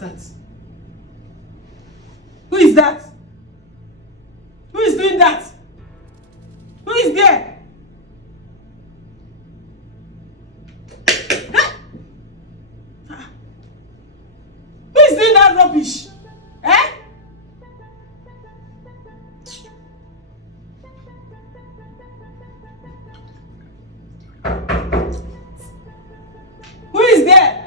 that? Who is that? Who is doing that? Who is there? Who is doing that rubbish? Eh? Who is there?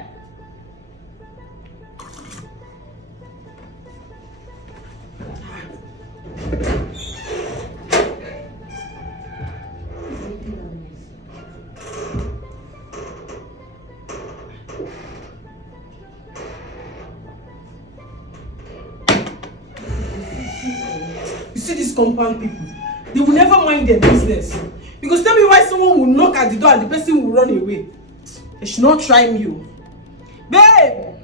You see these compound people, they will never mind their business. Because tell me why someone will knock at the door and the person will run away. They should not try me. Babe!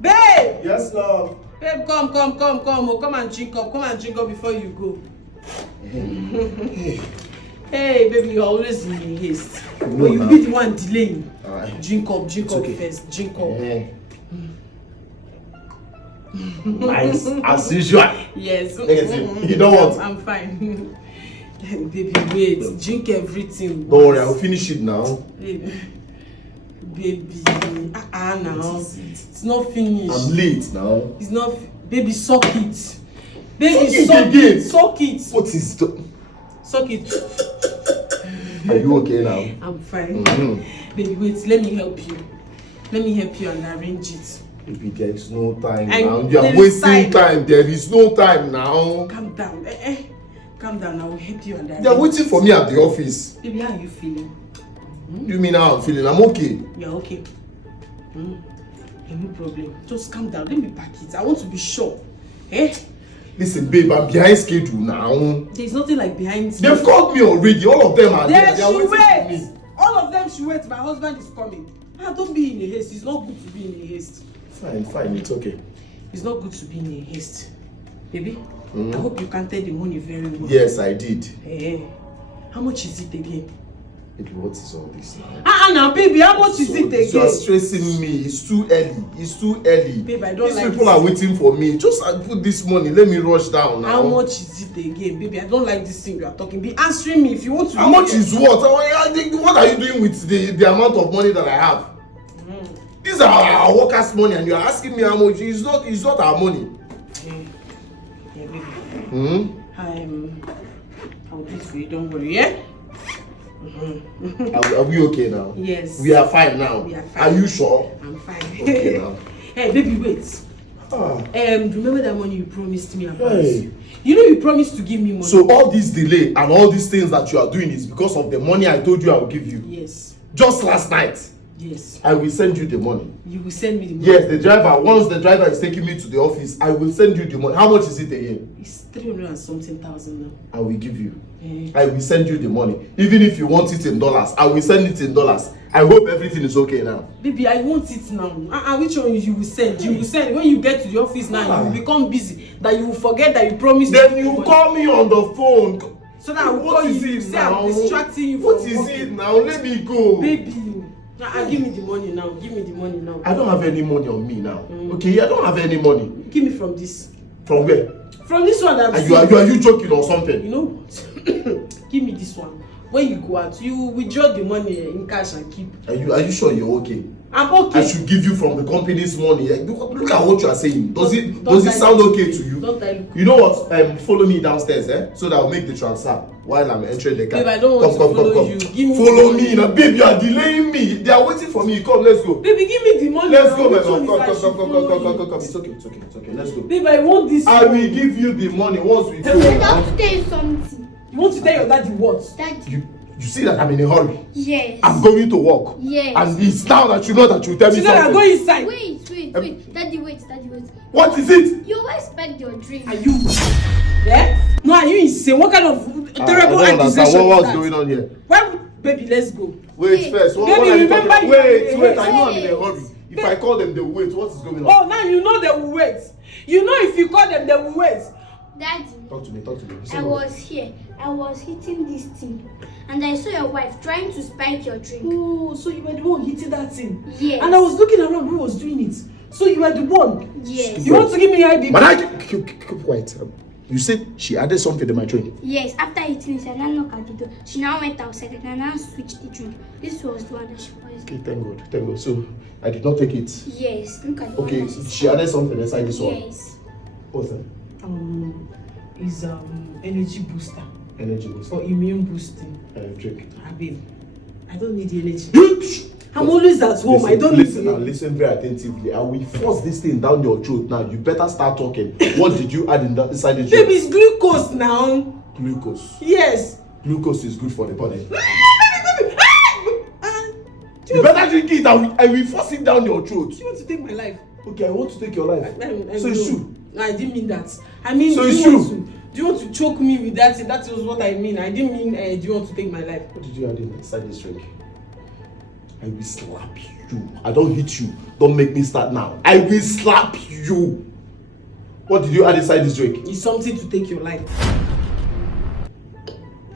Babe! Yes, love. Babe, come. Oh, come and drink up. Come and drink up before you go. Hey, baby, you're always in haste. But you'll be the one delaying. Drink up okay. First. Drink up. Nice, as usual. Yes. You know what? I'm fine. Baby, wait. Drink everything. Don't worry, I'll finish it now. Baby. Now. It's not finished. I'm late now. It's not. Baby, suck it. Baby, suck it. What is the... Suck it. Are you okay now? I'm fine. Baby, wait. Let me help you. Let me help you and arrange it. Baby, there is no time now. You are wasting time. There is no time now. Calm down. Calm down. I will help you and arrange. They are waiting for me at the office. Baby, how are you feeling? You mean how I'm feeling? I'm okay. You're okay. No problem. Just calm down. Let me pack it. I want to be sure. Listen, babe, I'm behind schedule now. There's nothing like behind schedule. They've called me already. All of them are there. They are waiting for me. All of them should wait. My husband is coming. Don't be in a haste. It's not good to be in a haste. Fine. It's okay. It's not good to be in a haste. Baby, I hope you counted the money very well. Yes, I did. How much is it again? Baby, what is all this now? Now, baby, how much is it again? You are stressing me. It's too early. Babe, I don't These like people are waiting for me. Just put this money. Let me rush down now. How much is it again? Baby, I don't like this thing you are talking. Be answering me if you want to. How much is what? What are you doing with the amount of money that I have? These are our workers' money and you are asking me how much. It's not our money. Baby. I'll do it for you, don't worry, Are we okay now? Yes. We are fine now. We are fine. Are you sure? I'm fine. Okay now. Hey, baby, wait. Remember that money you promised me about? You know you promised to give me money. So all this delay and all these things that you are doing is because of the money I told you I will give you? Yes. Just last night? Yes. I will send you the money. You will send me the money? Yes, once the driver is taking me to the office, I will send you the money. How much is it again? It's 300 and something thousand now. I will give you. I will send you the money. Even if you want it in dollars, I will send it in dollars. I hope everything is okay now. Baby, I want it now. Which one you will send? You will send when you get to the office now. You will become busy. That you will forget that you promised. Then you call me on the phone. So that I will call you. Say I'm distracting you. What is it now? Let me go. Baby. Give me the money now. Give me the money now. I don't have any money on me now. Okay, I don't have any money. Give me from this. From where? From this one that are you joking or something? You know what? Give me this one. When you go out, you withdraw the money in cash and keep. Are you sure you're okay? I'm okay. I should give you from the company's money. Look at what you are saying. Does it sound okay to you? Don't I? You know what? Follow me downstairs, so that I'll make the transfer while I'm entering the car. Babe, I don't want to follow you. Give me follow me now, babe. You are delaying me. They are waiting for me. Come, let's go. Baby, give me the money. Let's go, man. Come. It's okay. Let's go. Babe, I want this. I will give you the money once we go. I have to tell you something. You want to tell your daddy what? Daddy. You see that I'm in a hurry? Yes. I'm going to work. Yes. And it's now that you know that you tell me something. I'm going inside. Wait. Daddy, wait. What is it? You always spend your drink. Are you? Yeah? No, are you insane? What kind of terrible accusation what's going on here? Why, baby, let's go. Wait first. What are you talking about? Wait. I know I'm in a hurry. If I call them, they will wait. What is going on? Oh, now you know they will wait. You know if you call them, they will wait. Daddy. Talk to me. I was here I was hitting this thing, and I saw your wife trying to spike your drink. Oh, so you were the one hitting that thing? Yes. And I was looking around who was doing it. So you were the one? Yes. You want to give me IBP? But keep quiet. You said she added something in my drink. Yes, after hitting it, I now knocked at the door. She now went outside and I now switched the drink. This was the one that she poisoned. Okay, thank God. Thank God. So I did not take it. Yes, look at the Okay, one that she added something inside this one. Yes. What's that? Is energy booster Energy booster. for immune boosting. Drink. Babe, I don't need the energy. I'm always at home. I don't listen need and listen very attentively. I will force this thing down your throat now. You better start talking. What did you add inside the drink? Baby, it's glucose now. Glucose. Yes. Glucose is good for the body. Do You better drink it. I will force it down your throat. you want to take my life? Okay, I want to take your life. So it's true. No, I didn't mean that. I mean, So do it's you want true. to, do you want to choke me with that? That was what I mean. I didn't mean, do you want to take my life? What did you add inside this drink? I will slap you. I don't hit you. Don't make me start now. I will slap you. What did you add inside this drink? It's something to take your life.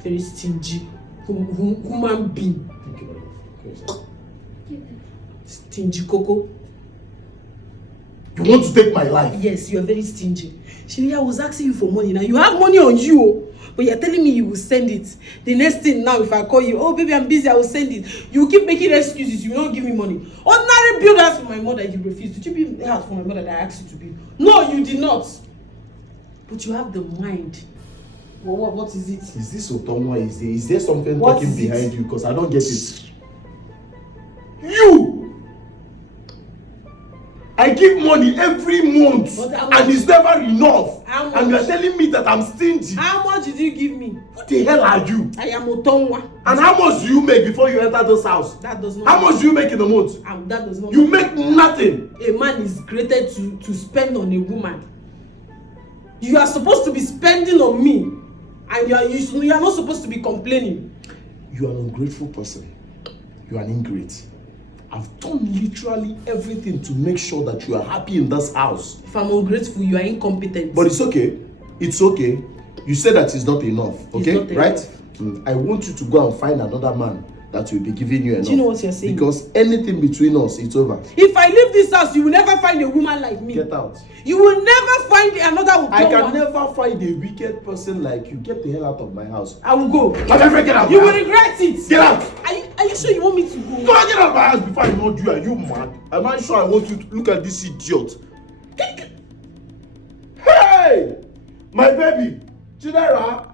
Very stingy human being. Thank you very much. Okay, Stingy Coco. you want to take my life? Yes, you are very stingy. Shiri, I was asking you for money. Now you have money on you, oh, but you're telling me you will send it. The next thing now, if I call you, oh baby, I'm busy, I will send it. You keep making excuses. You will not give me money. Ordinary build house for my mother, you refuse. Did you build a house for my mother that I asked you to build? No, you did not. But you have the mind. What is it? Is this Otonwa? Is there something What talking is it? behind you? Because I don't get it. You! I give money every month But how and much? it's never enough. How And you're much? telling me that I'm stingy. How much did you give me? Who the hell are you? I am Otonwa. And how much do you make before you enter this house? That does not. How much do you make in a month? That does not. You make nothing. A man is created to spend on a woman. You are supposed to be spending on me, and you are not supposed to be complaining. You are an ungrateful person. You are an ingrate. I've done literally everything to make sure that you are happy in this house. If I'm ungrateful, you are incompetent. But it's okay. It's okay. You said that it's not enough. Okay? It's not right? I want you to go and find another man that will be giving you enough. Do you know what you're saying? Because anything between us, it's over. If I leave this house, you will never find a woman like me. Get out. You will never find another I can woman. never find a wicked person like you. Get the hell out of my house. I will go. My friend, get out. You will regret it. Get out. Are you sure you want me to go? Go and get out of my house before I know you. Are you mad? Am I sure I want you to look at this idiot? Hey! My baby! Chidera!